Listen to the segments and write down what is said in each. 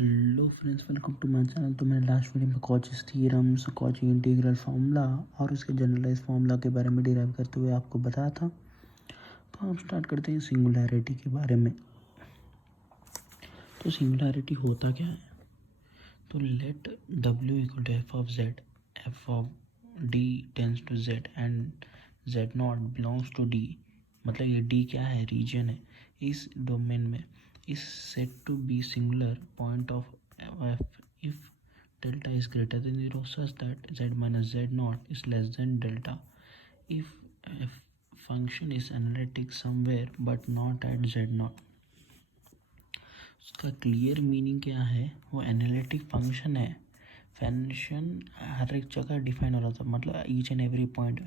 Hello friends, welcome to my channel. तो मैंने last video में Cauchy's theorems, Cauchy integral formula और उसके जनरलाइज फार्मूला के बारे में डिराइव करते हुए आपको बताया था। तो हम स्टार्ट करते हैं सिंगुलैरिटी के बारे में। तो सिंगुलैरिटी होता क्या है? तो let W equal to f of z, f of D tends to z and z naught belongs to D. मतलब ये डी क्या है? रीजन है इस डोमेन में। इस set to be singular point of f if delta is greater than 0 such that z minus z naught is less than delta if f function is analytic somewhere but not at z naught। उसका clear meaning क्या है? वो analytic function है। Function हर एक जगह define हो रहा था, मतलब ईच एंड एवरी पॉइंट।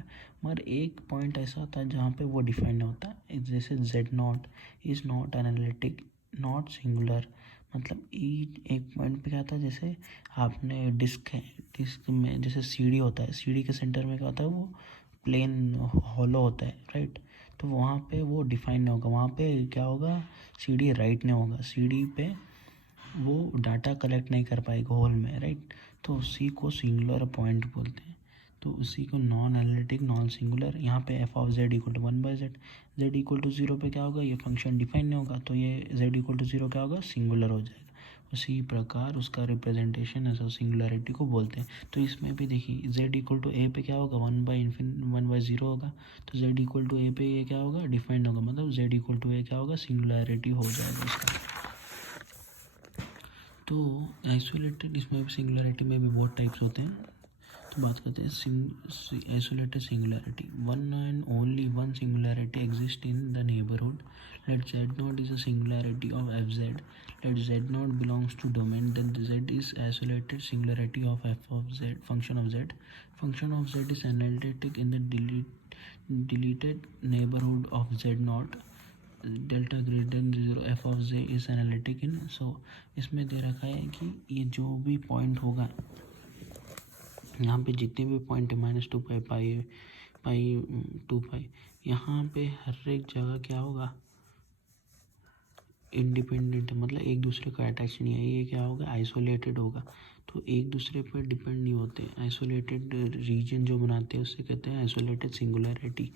मगर एक पॉइंट ऐसा होता है जहाँ पे वो डिफाइन नहीं होता। जैसे z not is not analytic, not singular. मतलब एक पॉइंट पे क्या था, जैसे आपने डिस्क है, डिस्क में जैसे सीढ़ी होता है, सीढ़ी के सेंटर में क्या होता है? वो प्लेन हॉलो होता है, राइट। तो वहाँ पे वो डिफाइन नहीं होगा, वहाँ पे क्या होगा? सीढ़ी राइट नहीं होगा, सीढ़ी पे वो डाटा कलेक्ट नहीं कर पाएगा होल में, राइट। तो उसी को सिंगुलर पॉइंट बोलते हैं। तो उसी को नॉन एनालिटिक, नॉन सिंगुलर। यहाँ पे f of z equal to 1/z, z equal to 0 पे क्या होगा? ये फंक्शन डिफाइन नहीं होगा, तो ये जेड इक्वल टू 0 क्या होगा? सिंगुलर हो जाएगा। उसी प्रकार उसका रिप्रेजेंटेशन ऐसा सिंगुलरिटी को बोलते हैं। तो इसमें भी देखिए जेड इक्वल टू ए पे क्या होगा? 1/0 होगा। तो जेड इक्वल टू ए पे ये क्या होगा? डिफाइंड होगा, मतलब जेड इक्वल टू ए क्या होगा? सिंगुलरिटी हो जाएगा इसका। तो आइसोलेटेड, इसमें भी सिंगुलरिटी में भी बहुत टाइप्स होते हैं। तो बात करते हैं isolated singularity. One and only one singularity exist in the neighbourhood. Let z naught is a singularity of f z. Let z naught belongs to domain, then z is isolated singularity of f of z, function of z. Function of z is analytic in the deleted neighbourhood of z naught. Delta greater than 0 f of j is analytic in. सो इसमें दे रखा है कि ये जो भी point होगा, यहाँ पे जितने भी पॉइंट है -2 पाई 2 यहाँ पे हर एक जगह क्या होगा? इंडिपेंडेंट है, मतलब एक दूसरे का अटैच नहीं है। ये क्या होगा? आइसोलेटेड होगा। तो एक दूसरे पर डिपेंड नहीं होते। आइसोलेटेड रीजन जो बनाते हैं उससे कहते हैं आइसोलेटेड सिंगुलरिटी।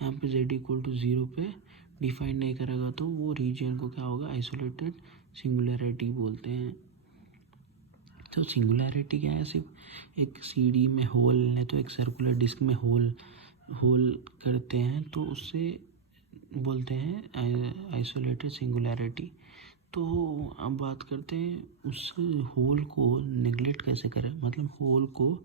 यहाँ पे z इक्वल टू 0 पे डिफाइन नहीं करेगा तो वो रीजन को क्या होगा? आइसोलेटेड सिंगुलरिटी बोलते हैं। तो सिंगुलरिटी क्या है? सिर्फ एक सीढ़ी में होल है तो एक सर्कुलर डिस्क में होल करते हैं तो उससे बोलते हैं आइसोलेटेड सिंगुलरिटी। तो अब बात करते हैं उस होल को नेग्लेक्ट कैसे करें, मतलब होल को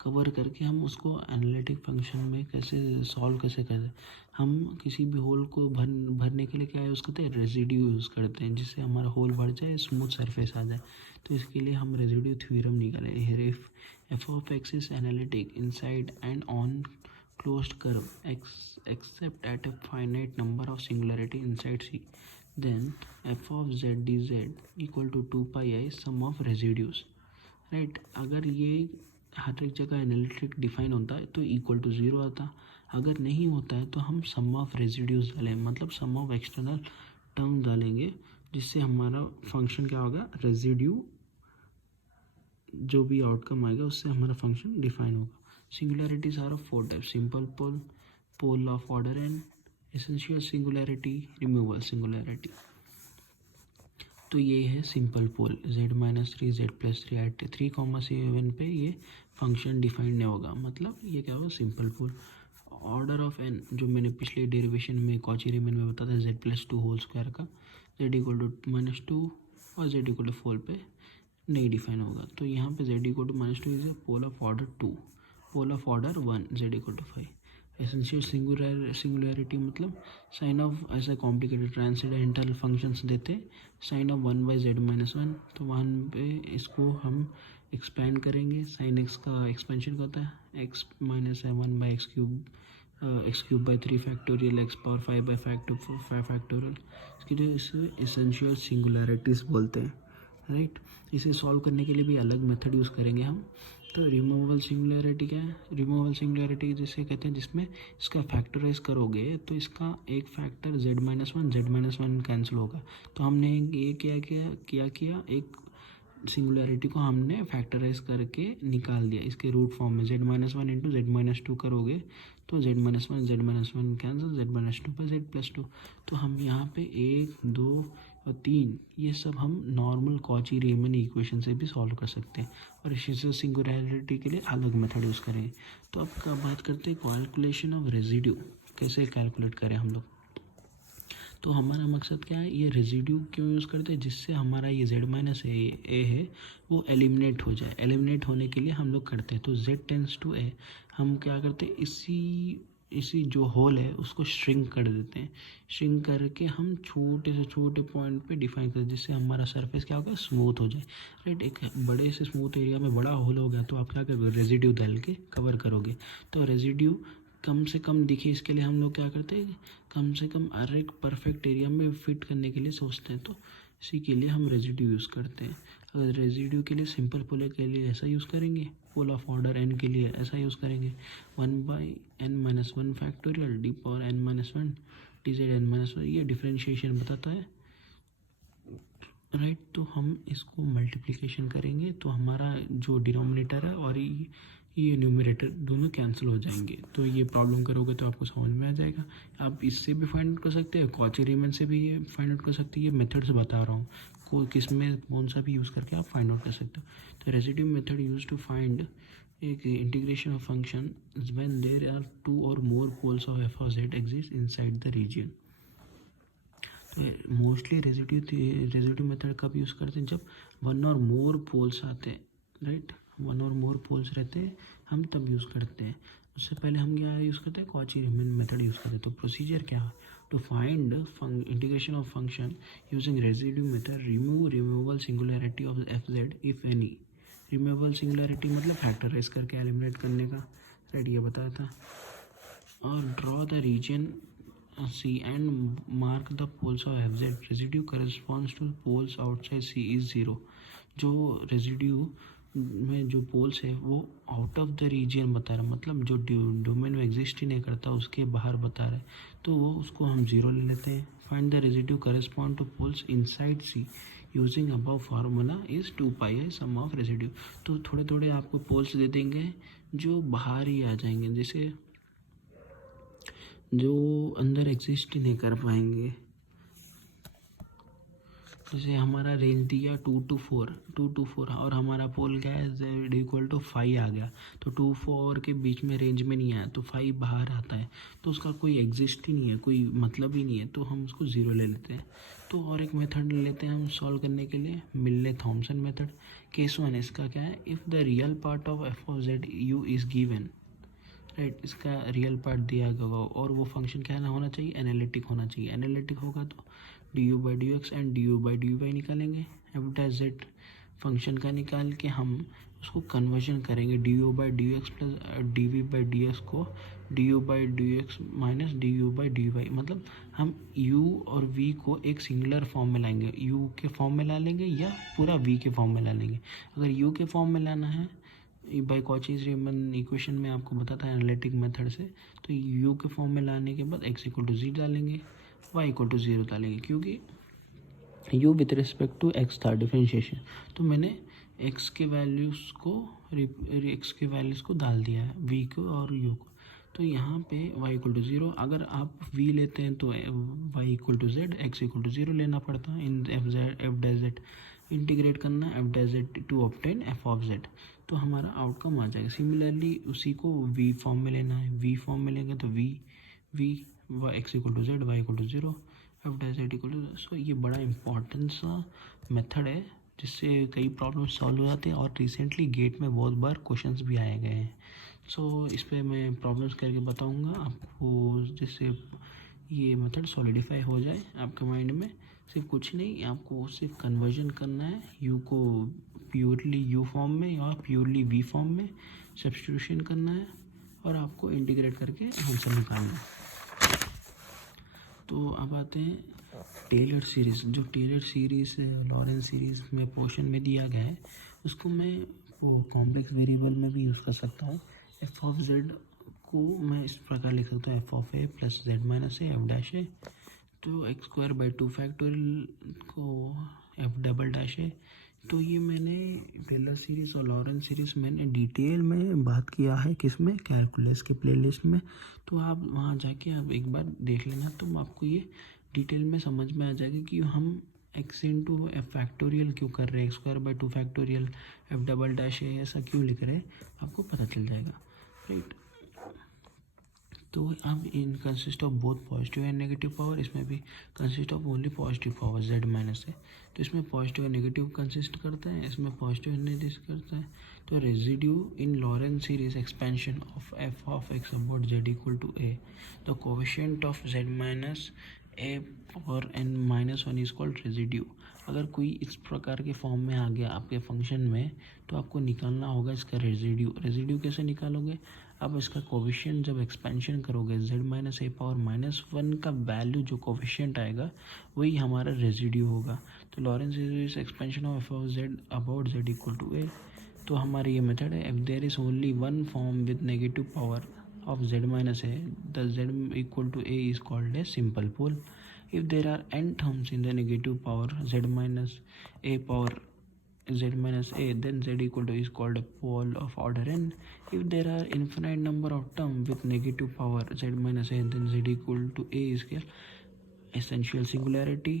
कवर करके हम उसको एनालिटिक फंक्शन में कैसे सॉल्व कैसे करें। हम किसी भी होल को भरने के लिए क्या यूज़ करते हैं? रेजिड्यू यूज़ करते हैं, जिससे हमारा होल भर जाए, स्मूथ सरफेस आ जाए। तो इसके लिए हम रेजिड्यू थ्योरम निकालें। Here if F of x is analytic inside and on closed curve x except at a finite number of singularity inside C, then f of z dz equal to 2 pi I sum of residues, right. अगर ये हर एक जगह analytic define होता है तो equal to 0 आता। अगर नहीं होता है तो हम सम ऑफ रेजिड्यूज डालेंगे, मतलब सम ऑफ एक्सटर्नल टर्म डालेंगे, जिससे हमारा फंक्शन क्या होगा? रेजिड्यू जो भी आउटकम आएगा उससे हमारा फंक्शन डिफाइन होगा। Singularities are of 4 types: simple pole, pole of order n, essential singularity, removal singularity। तो ये है सिंपल पोल, z-3 z+3 एट 3,7 पे ये फंक्शन डिफाइंड नहीं होगा, मतलब ये क्या होगा? Simple pole. Order of n जो मैंने पिछले डेरिवेशन में कॉची रीमन में बताया था, z+2 होल स्क्वायर का, z इक्वल टू -2 और z इक्वल टू 4 पे नहीं डिफाइन होगा। तो यहाँ पे z equal to -2 is pole of order 2, pole of order 1, z equal to 5। Essential singularity मतलब साइन ऑफ ऐसा कॉम्प्लिकेटेड ट्रांसेंडेंटल फंक्शंस देते, साइन ऑफ 1/z-1। तो 1 पे इसको हम एक्सपेंड करेंगे। साइन x का एक्सपेंशन होता है x minus 1/x³ factorial x power 5 factorial. इसके लिए इसे एसेंशियल सिंगुलरिटीज़ बोलते हैं, राइट। इसे सॉल्व करने के लिए भी अलग मेथड यूज़ करेंगे हम। तो रिमूवेबल सिंगुलरिटी क्या है? रिमूवेबल सिंगुलरिटी जिसे कहते हैं जिसमें इसका फैक्टराइज करोगे तो इसका एक फैक्टर z-1 कैंसिल होगा। तो हमने ये किया एक सिंगुलरिटी को हमने फैक्टराइज करके निकाल दिया इसके रूट फॉर्म में, z-1 इंटू z-2 करोगे तो z-1 कैंसिल, z-2 पर z+2। तो हम यहाँ पे 1, 2 और 3 ये सब हम नॉर्मल कॉची रीमन इक्वेशन से भी सॉल्व कर सकते हैं, और इसी से सिंगुलरिटी के लिए अलग मेथड यूज़ करेंगे। तो अब क्या बात करते हैं कैलकुलेशन ऑफ रेजिड्यू, कैसे कैलकुलेट करें हम लोग। तो हमारा मकसद क्या है, ये रेजिड्यू क्यों यूज़ करते हैं, जिससे हमारा ये z-a है वो एलिमिनेट हो जाए। एलिमिनेट होने के लिए हम लोग करते हैं, तो z टेंस टू a हम क्या करते हैं, इसी जो होल है उसको श्रिंक कर देते हैं। श्रिंक करके हम छोटे से छोटे पॉइंट पे डिफाइन करते हैं, जिससे हमारा सरफेस क्या होगा, स्मूथ हो जाए, राइट। एक बड़े से स्मूथ एरिया में बड़ा होल हो गया तो आप क्या करोगे, रेजिड्यू डाल के कवर करोगे। तो रेजिड्यू कम से कम दिखे इसके लिए हम लोग क्या करते हैं, कम से कम हर एक परफेक्ट एरिया में फिट करने के लिए सोचते हैं, तो इसी के लिए हम रेजिड्यू यूज़ करते हैं। अगर रेजिड्यू के लिए सिंपल पोलर के लिए ऐसा यूज़ करेंगे, पोल ऑफ ऑर्डर n के लिए ऐसा यूज़ करेंगे, 1/n-1 फैक्टोरियल d⁻n-1 dz(n-1), ये डिफरेंशिएशन बताता है, राइट। तो हम इसको मल्टीप्लिकेशन करेंगे तो हमारा जो डिनोमिनेटर है और ये न्यूमरेटर दोनों कैंसिल हो जाएंगे। तो ये प्रॉब्लम करोगे तो आपको समझ में आ जाएगा। आप इससे भी फाइंड आउट कर सकते हैं, कॉची रीमन से भी ये फाइंड आउट कर सकते हैं। ये मेथड्स बता रहा हूँ, किस में कौन सा भी यूज़ करके आप फाइंड आउट कर सकते हो। तो residue method use to find एक integration of function when there are 2 और more poles of f of z exist inside the region. तो मोस्टली रेजिड्यू मेथड कब यूज़ करते हैं, जब 1 और मोर पोल्स आते हैं, राइट। 1 और मोर पोल्स रहते हैं हम तब यूज़ करते हैं। उससे पहले हम क्या यूज़ करते हैं, कॉची रीमन मेथड यूज़ करते हैं। तो प्रोसीजर क्या है, to find integration of function using residue method, remove removable singularity of f z if any. Removable singularity मतलब फैक्टराइज करके एलिमिनेट करने का, राइट, ये बताया था। और draw the region C and mark the poles of fz. Residue corresponds to poles outside C is 0. जो residue में जो पोल्स है वो आउट ऑफ द रीजन बता रहा है, मतलब जो डोमेन में एग्जिस्ट ही नहीं करता उसके बाहर बता रहा है, तो वो उसको हम 0 ले लेते हैं। Find the residue correspond to poles inside C using above formula is 2πi sum of residue. तो थोड़े थोड़े आपको पोल्स दे देंगे जो बाहर ही आ जाएंगे, जैसे जो अंदर एग्जिस्ट ही नहीं कर पाएंगे। जैसे हमारा रेंज दिया 2 to 4 और हमारा पोल क्या है, z=5 आ गया, तो 2 4 के बीच में रेंज में नहीं आया तो 5 बाहर आता है, तो उसका कोई एग्जिस्ट ही नहीं है, कोई मतलब ही नहीं है, तो हम उसको 0 ले लेते हैं। तो और एक मेथड ले लेते हैं हम सॉल्व करने के लिए, मिलने थॉमसन मेथड। केस 1 इसका क्या है, if the real part of f of z u is given, right, इसका रियल पार्ट दिया गया और वो फंक्शन क्या ना होना चाहिए, एनालिटिक होना चाहिए। एनालिटिक होगा तो du/dx एंड du/dy निकालेंगे। एफ डैश जेड फंक्शन का निकाल के हम उसको कन्वर्जन करेंगे, du/dx प्लस dv/dx को du/dx माइनस du/dy, मतलब हम u और v को एक सिंगुलर फॉर्म में लाएंगे, u के फॉर्म में ला लेंगे या पूरा v के फॉर्म में ला लेंगे। अगर u के फॉर्म में लाना है बाई कॉचीज रीमन इक्वेशन में आपको बताता है एनालिटिक मेथड से, तो u के फॉर्म में लाने के बाद x=0 डालेंगे, y=0 डालेंगे, क्योंकि u with respect to x था डिफरेंशिएशन, तो मैंने x के वैल्यूज़ को डाल दिया है, v को और u को। तो यहाँ पे y=0, अगर आप v लेते हैं तो y=z, x=0 लेना पड़ता है। In f dash z integrate करना f dash z to obtain f of z, तो हमारा आउटकम आ जाएगा। सिमिलरली उसी को v फॉर्म में लेना है, v फॉर्म में लेंगे तो v x=z, y=0, f dash z। सो ये बड़ा इंपॉर्टेंट सा मेथड है जिससे कई प्रॉब्लम सॉल्व हो जाते हैं और रिसेंटली गेट में बहुत बार क्वेश्चंस भी आए गए हैं। सो इस पर मैं प्रॉब्लम्स करके बताऊंगा आपको, जिससे ये मेथड सॉलिडिफाई हो जाए आपके माइंड में। सिर्फ कुछ नहीं, आपको सिर्फ कन्वर्जन करना है, u को प्योरली u फॉर्म में और प्योरली v फॉर्म में सब्स्टिट्यूशन करना है और आपको इंटीग्रेट करके आंसर निकालना है। तो अब आते हैं टेलर सीरीज़। जो टेलर सीरीज़ लॉरेंस सीरीज़ में पोर्शन में दिया गया है उसको मैं वो कॉम्प्लेक्स वेरिएबल में भी यूज़ कर सकता हूँ। एफ ऑफ जेड को मैं इस प्रकार लिख सकता हूँ, f of a plus z minus a f dash a. तो x² by 2 फैक्टोरियल को एफ डबल डैश ए तो ये मैंने टेलर सीरीज़ और लॉरेंट सीरीज़ मैंने डिटेल में बात किया है किसमें, कैलकुलस के प्लेलिस्ट में। तो आप वहाँ जाके आप एक बार देख लेना, तो आपको ये डिटेल में समझ में आ जाएगा कि हम एक्स इंटू एफ फैक्टोरियल क्यों कर रहे हैं, x square by 2 factorial F double dash है ऐसा क्यों लिख रहे हैं, आपको पता चल जाएगा, राइट। तो अब इन consist of both positive and negative power, इसमें भी consist of only positive power z minus है, तो इसमें पॉजिटिव एंड नेगेटिव कंसिस्ट करते हैं, इसमें पॉजिटिव एंड नेगेटिव करते हैं। तो residue in Laurent series expansion of f of x about z equal to a, the coefficient of z minus a और n minus 1 is called residue. अगर कोई इस प्रकार के फॉर्म में आ गया आपके फंक्शन में, तो आपको निकालना होगा इसका रेजिड्यू। रेजिड्यू कैसे निकालोगे, अब इसका कोएफिशिएंट जब एक्सपेंशन करोगे z माइनस ए पावर माइनस 1 का वैल्यू जो कोएफिशिएंट आएगा वही हमारा रेजिड्यू होगा। तो Laurent series expansion of f of z about z equal to a, तो हमारी ये मेथड है। If there is only one form with negative power of z minus a, the z equal to a is called a simple pole. If there are n terms in the negative power z minus a power z minus a, then z equal to is called a pole of order n. If there are infinite number of terms with negative power z minus a, then z equal to a is called essential singularity.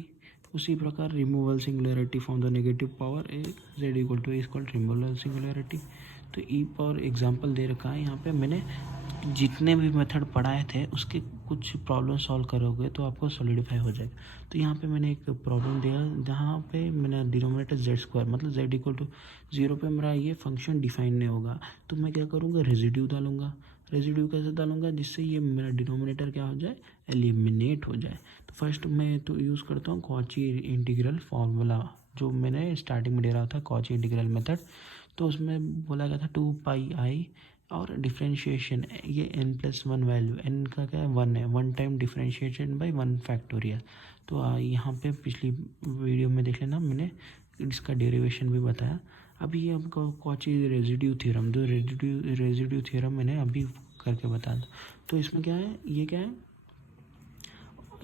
उसी प्रकार removal singularity from the negative power A z equal two is called removal singularity. तो ई पर example दे रखा है यहाँ पे, मैंने जितने भी मेथड पढ़ाए थे उसके कुछ प्रॉब्लम सॉल्व करोगे तो आपको सॉलिडिफाई हो जाएगा। तो यहाँ पे मैंने एक प्रॉब्लम दिया जहाँ पे मैंने डिनोमिनेटर जेड स्क्वायर मतलब जेड इक्वल टू 0 पे मेरा ये फंक्शन डिफाइन नहीं होगा, तो मैं क्या करूँगा, रेजिड्यू डालूंगा। रेजिड्यू कैसे डालूंगा, जिससे ये मेरा डिनोमिनेटर क्या हो जाए, एलिमिनेट हो जाए। तो फर्स्ट मैं तो यूज़ करता हूँ कॉची इंटीग्रल फार्मूला, जो मैंने स्टार्टिंग में दे रहा था कॉची इंटीग्रल मेथड। तो उसमें बोला गया था 2 पाई आई और डिफ्रेंशिएशन, ये n+1 वैल्यू, n का क्या है 1 है, 1 टाइम डिफ्रेंशिएशन बाई 1 फैक्टोरियल। तो यहाँ पे पिछली वीडियो में देख लेना, मैंने इसका डेरिवेशन भी बताया। अभी ये आपको कॉची रेजिड्यू थ्योरम, जो रेजिड्यू थ्योरम मैंने अभी करके बताया। तो इसमें क्या है, ये क्या है,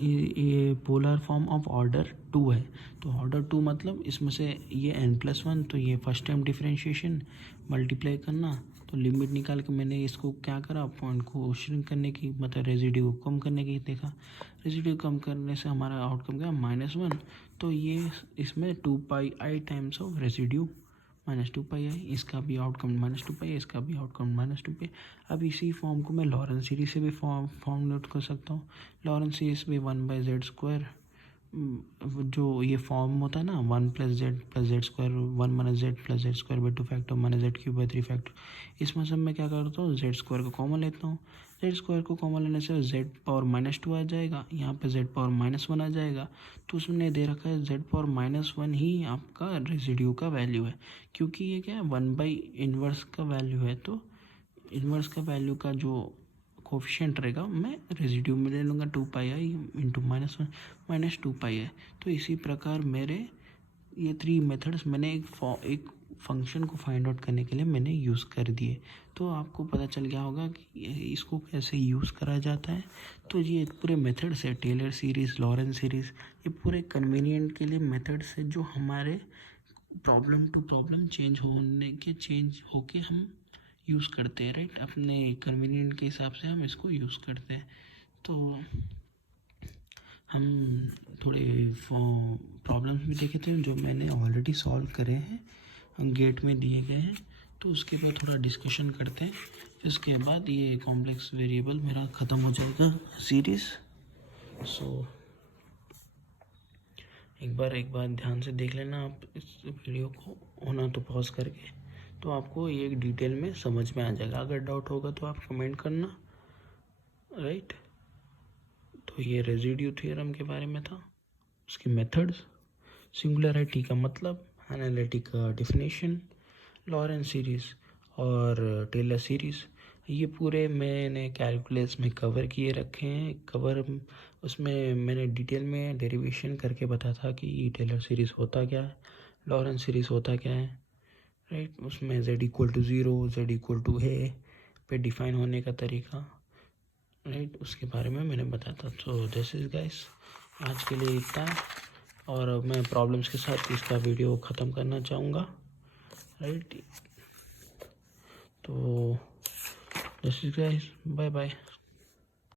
ये पोलर फॉर्म ऑफ ऑर्डर 2 है। तो ऑर्डर 2 मतलब इसमें से ये n+1, तो ये फर्स्ट टाइम डिफरेंशिएशन मल्टीप्लाई करना, तो लिमिट निकाल के मैंने इसको क्या करा, पॉइंट को श्रिंक करने की, मतलब रेजिड्यू को कम करने की देखा। रेजिड्यू कम करने से हमारा आउटकम क्या, -1। तो ये इसमें 2 पाई आई टाइम्स ऑफ रेजिड्यू -2 पाई आई, इसका भी आउटकम -2 पाई, इसका भी आउटकम -2 पाई। अब इसी फॉर्म को मैं लॉरेंट सीरीज से भी फॉर्म नोट कर सकता हूँ। लॉरेंट सीरीज में 1/z², जो ये फॉर्म होता है ना 1 + z + z², 1 - z + z² 2 factor -z³ 3 factor, इसमें सब मैं क्या करता हूँ, z² को कॉमन लेता हूँ। z² को कॉमन लेने से z पावर -2 आ जाएगा, यहाँ पे z पावर -1 आ जाएगा। तो उसने दे रखा है z पावर -1 ही आपका रेजिड्यू का वैल्यू है, क्योंकि ये क्या है 1/इनवर्स का वैल्यू है। तो इनवर्स का वैल्यू का जो कोफिशिएंट रहेगा मैं रेजिड्यू में ले लूँगा, 2 पाई आई इंटू -1 -2 पाई है। तो इसी प्रकार मेरे ये 3 मेथड्स मैंने एक फंक्शन को फाइंड आउट करने के लिए मैंने यूज़ कर दिए। तो आपको पता चल गया होगा कि इसको कैसे यूज़ करा जाता है। तो ये पूरे मेथड्स है, टेलर सीरीज़, लॉरेंट सीरीज़, ये पूरे कन्वीनियंट के लिए मेथड्स है, जो हमारे प्रॉब्लम टू प्रॉब्लम चेंज होके हम यूज़ करते हैं, राइट। अपने कन्वीनियंट के हिसाब से हम इसको यूज़ करते हैं। तो हम थोड़े प्रॉब्लम्स भी देखे थे जो मैंने ऑलरेडी सॉल्व करे हैं, हम गेट में दिए गए हैं, तो उसके बाद थोड़ा डिस्कशन करते हैं। फिर उसके बाद ये कॉम्प्लेक्स वेरिएबल मेरा ख़त्म हो जाएगा सीरीज़। सो एक बार ध्यान से देख लेना आप इस वीडियो को, होना तो पॉज करके, तो आपको ये डिटेल में समझ में आ जाएगा। अगर डाउट होगा तो आप कमेंट करना, राइट। तो ये रेजिड्यू थ्योरम के बारे में था, उसके मेथड्स, सिंगुलरिटी का मतलब, एनालिटिक का डेफिनेशन, लॉरेंट सीरीज़ और टेलर सीरीज़, ये पूरे मैंने कैलकुलस में कवर किए रखे हैं। उसमें मैंने डिटेल में डेरिवेशन करके बताया था कि टेलर सीरीज़ होता क्या है, लॉरेंट सीरीज़ होता क्या है, राइट। उसमें z = 0, z = a पे डिफाइन होने का तरीका, राइट, उसके बारे में मैंने बताया था। तो दिस इज़ गाइस, आज के लिए इतना। और मैं प्रॉब्लम्स के साथ इसका वीडियो ख़त्म करना चाहूँगा, राइट। तो जस्ट गाइस, बाय बाय।